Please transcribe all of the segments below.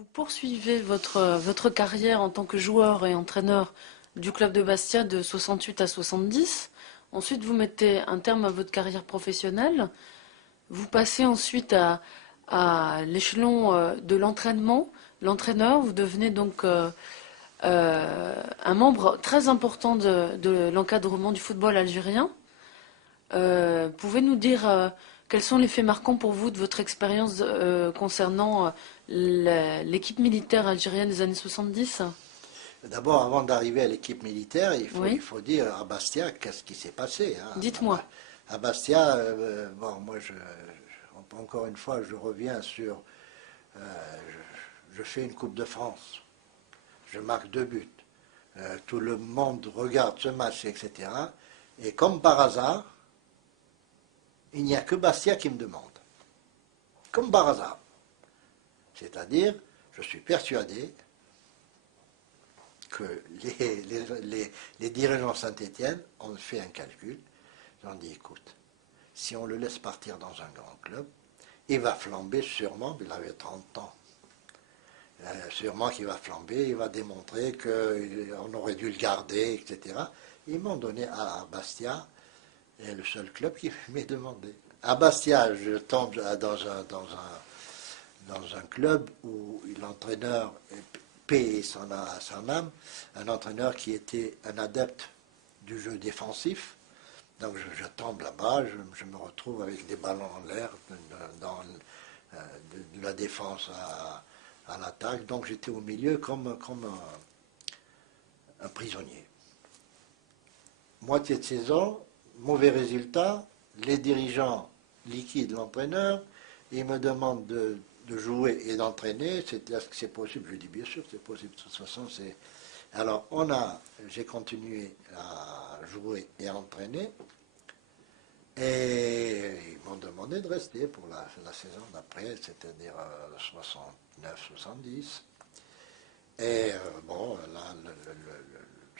Vous poursuivez votre carrière en tant que joueur et entraîneur du club de Bastia de 68 à 70. Ensuite, vous mettez un terme à votre carrière professionnelle. Vous passez ensuite à l'échelon de l'entraînement. L'entraîneur, vous devenez donc un membre très important de l'encadrement du football algérien. Pouvez nous dire quels sont les faits marquants pour vous de votre expérience concernant l'équipe militaire algérienne des années 70? D'abord, avant d'arriver à l'équipe militaire, il Oui, faut dire à Bastia qu'est-ce qui s'est passé, hein. dites-moi. À Bastia, bon, moi, encore une fois, je reviens sur. Je fais une Coupe de France, je marque 2 buts. Tout le monde regarde ce match, etc. Et comme par hasard, il n'y a que Bastia qui me demande. Comme par hasard. C'est-à-dire, je suis persuadé que les dirigeants Saint-Étienne ont fait un calcul. Ils ont dit, écoute, si on le laisse partir dans un grand club, il va flamber sûrement, il avait 30 ans. Sûrement qu'il va flamber, il va démontrer qu'on aurait dû le garder, etc. Ils m'ont donné à Bastia, et le seul club qui m'est demandé. À Bastia, je tombe dans un club où l'entraîneur paie son âme, un entraîneur qui était un adepte du jeu défensif. Donc je tombe là-bas, je me retrouve avec des ballons en l'air dans de la défense à l'attaque. Donc j'étais au milieu comme un prisonnier. Moitié de saison, mauvais résultat, les dirigeants liquident l'entraîneur, ils me demandent de jouer et d'entraîner. Est-ce que c'est possible? Je dis bien sûr que c'est possible. De toute façon, c'est. Alors j'ai continué à jouer et à entraîner. Et ils m'ont demandé de rester pour la saison d'après, c'est-à-dire 69-70. Et bon, là,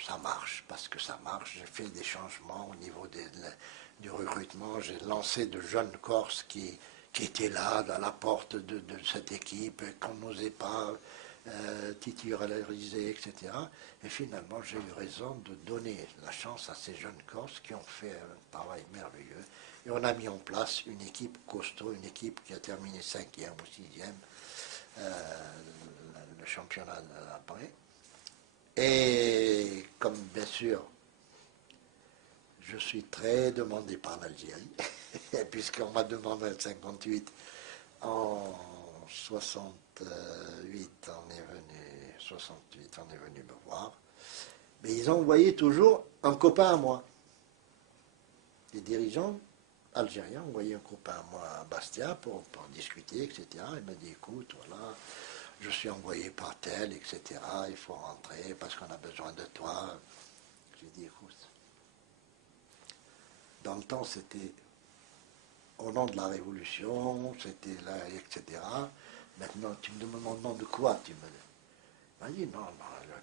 ça marche, parce que ça marche. J'ai fait des changements au niveau du recrutement. J'ai lancé de jeunes Corses qui étaient là, à la porte de cette équipe, qu'on n'osait pas titulariser, etc. Et finalement, j'ai eu raison de donner la chance à ces jeunes Corses qui ont fait un travail merveilleux. Et on a mis en place une équipe costaud, une équipe qui a terminé 5e ou 6e, le championnat après. Et comme bien sûr, je suis très demandé par l'Algérie, puisqu'on m'a demandé en 58, en 68, on est venu, 68, on est venu me voir. Mais ils ont envoyé toujours un copain à moi. Les dirigeants algériens ont envoyé un copain à moi à Bastia pour discuter, etc. Il m'a dit, écoute, voilà, je suis envoyé par tel, etc. Il faut rentrer parce qu'on a besoin de toi. J'ai dit, écoute, dans le temps, c'était au nom de la Révolution, c'était là, etc. Maintenant, tu me demandes de quoi tu me... Il m'a dit, non, non, le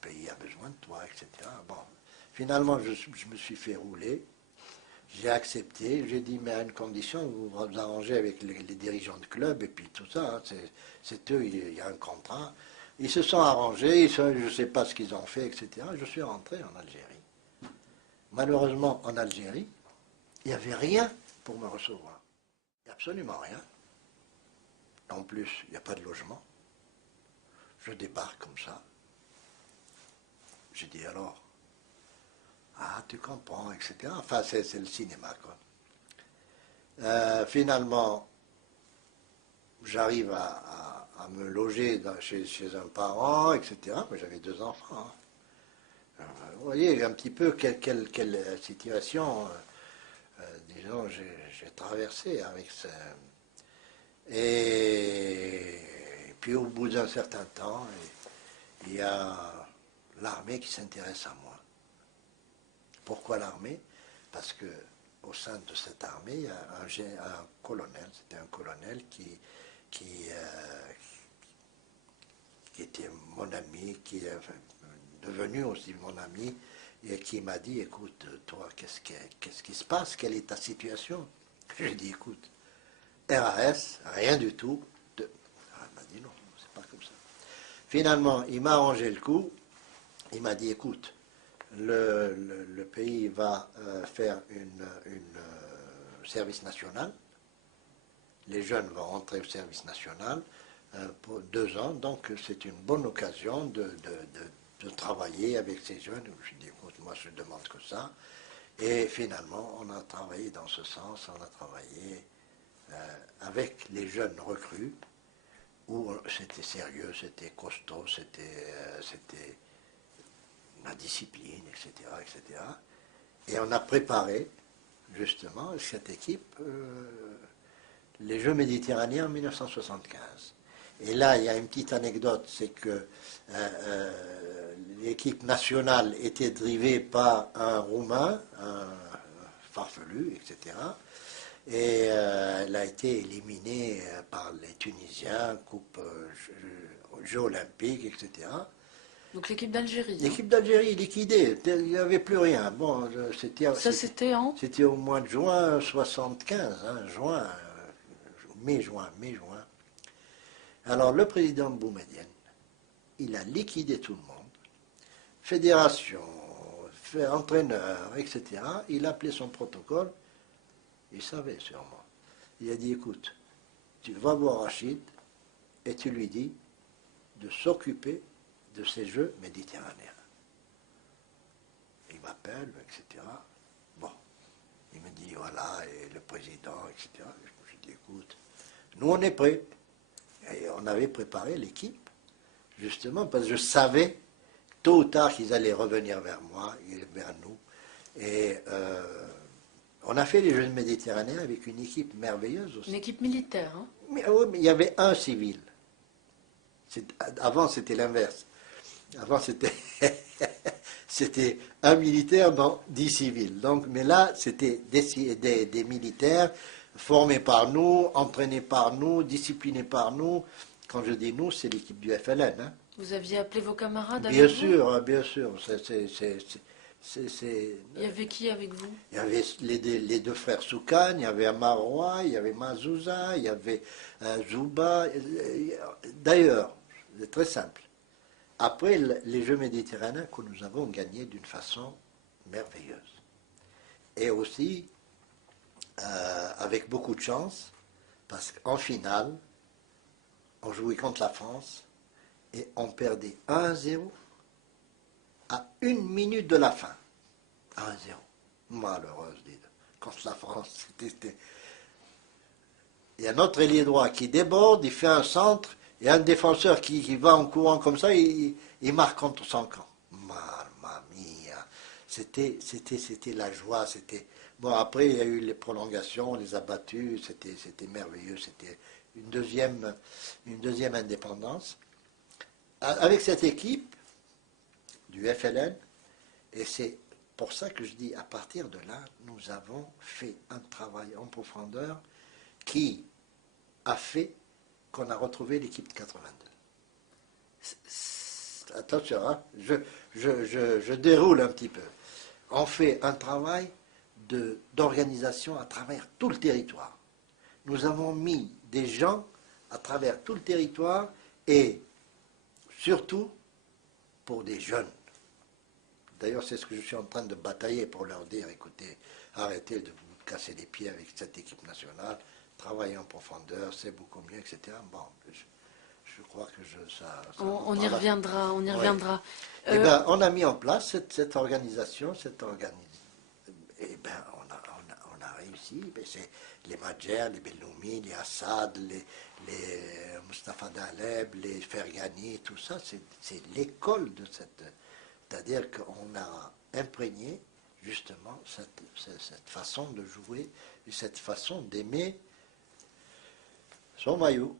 pays a besoin de toi, etc. Bon, finalement, je me suis fait rouler. J'ai accepté, j'ai dit, mais à une condition, vous vous arrangez avec les dirigeants de club et puis tout ça, hein, c'est eux, il y a un contrat. Ils se sont arrangés, je ne sais pas ce qu'ils ont fait, etc. Je suis rentré en Algérie. Malheureusement, en Algérie, il n'y avait rien pour me recevoir. Il n'y a absolument rien. En plus, il n'y a pas de logement. Je débarque comme ça. J'ai dit alors, ah, tu comprends, etc. Enfin, c'est le cinéma, quoi. Finalement, j'arrive à me loger chez un parent, etc. Mais j'avais 2 enfants, hein. Vous voyez un petit peu quelle situation, disons, j'ai traversé avec ça. Et puis au bout d'un certain temps, il y a l'armée qui s'intéresse à moi. Pourquoi l'armée? Parce que au sein de cette armée, il y a un colonel, c'était un colonel qui, euh, qui était mon ami, qui est devenu aussi mon ami, et qui m'a dit, écoute, toi, qu'est-ce qui se passe? Quelle est ta situation? J'ai dit, écoute, RAS, rien du tout. Elle m'a dit, non, c'est pas comme ça. Finalement, il m'a arrangé le coup. Il m'a dit, écoute, le pays va faire une service national. Les jeunes vont rentrer au service national pour 2 ans. Donc, c'est une bonne occasion de travailler avec ces jeunes. Je dis, écoute, moi, je ne demande que ça. Et finalement, on a travaillé dans ce sens. On a travaillé avec les jeunes recrues, où c'était sérieux, c'était costaud, c'était la discipline, etc., etc. Et on a préparé, justement, cette équipe, les Jeux méditerranéens en 1975. Et là, il y a une petite anecdote, c'est que l'équipe nationale était drivée par un Roumain, un farfelu, etc. Et elle a été éliminée par les Tunisiens, Coupe Jeux olympiques, etc. Donc l'équipe d'Algérie, hein. L'équipe d'Algérie liquidée, il n'y avait plus rien. Bon, Ça, c'était en... c'était au mois de juin 75, hein, mai-juin. Alors le président Boumedienne, il a liquidé tout le monde, fédération, entraîneur, etc. Il a appelé son protocole, il savait sûrement. Il a dit, écoute, tu vas voir Rachid et tu lui dis de s'occuper de ces Jeux méditerranéens. Il m'appelle, etc. Bon, il me dit, voilà, et le président, etc. Je dis, écoute, nous on est prêts. Et on avait préparé l'équipe, justement, parce que je savais, tôt ou tard, qu'ils allaient revenir vers moi, vers nous. Et on a fait les Jeux méditerranéens avec une équipe merveilleuse aussi. Une équipe militaire, hein. Oui, mais il y avait un civil. Avant, c'était l'inverse. Avant, c'était un militaire dans 10 civils. Donc, mais là, c'était des militaires formés par nous, entraînés par nous, disciplinés par nous. Quand je dis nous, c'est l'équipe du FLN. Hein. Vous aviez appelé vos camarades Bien avec vous? sûr, hein, bien sûr. Il y avait qui avec vous? Il y avait les deux frères Soukan, il y avait Amaroua, il y avait Mazouza, il y avait Zouba. D'ailleurs, c'est très simple. Après les Jeux méditerranéens que nous avons gagnés d'une façon merveilleuse. Et aussi avec beaucoup de chance, parce qu'en finale, on jouait contre la France et on perdait 1-0 à 1 minute de la fin. 1-0. Malheureuse, dites. Contre la France, il y a notre ailier droit qui déborde, il fait un centre, et un défenseur qui va en courant comme ça, il marque contre son camp. Mamma mia. C'était la joie. Bon, après, il y a eu les prolongations, les abattus, c'était merveilleux. C'était une deuxième indépendance. Avec cette équipe du FLN, et c'est pour ça que je dis, à partir de là, nous avons fait un travail en profondeur qui a fait qu'on a retrouvé l'équipe de 82. Attention, hein, je déroule un petit peu. On fait un travail d'organisation à travers tout le territoire. Nous avons mis des gens à travers tout le territoire et surtout pour des jeunes. D'ailleurs, c'est ce que je suis en train de batailler pour leur dire, écoutez, arrêtez de vous casser les pieds avec cette équipe nationale, travaillez en profondeur, c'est beaucoup mieux, etc. Bon, je crois que ça On y reviendra, on y reviendra. Eh ben, on a mis en place cette organisation, et ben, on a réussi. Ben, c'est les Madjer, les Belloumi, les Assad, les Mustafa Daleb, les Fergani, tout ça, c'est l'école de cette... C'est-à-dire qu'on a imprégné justement cette façon de jouer et cette façon d'aimer son maillot.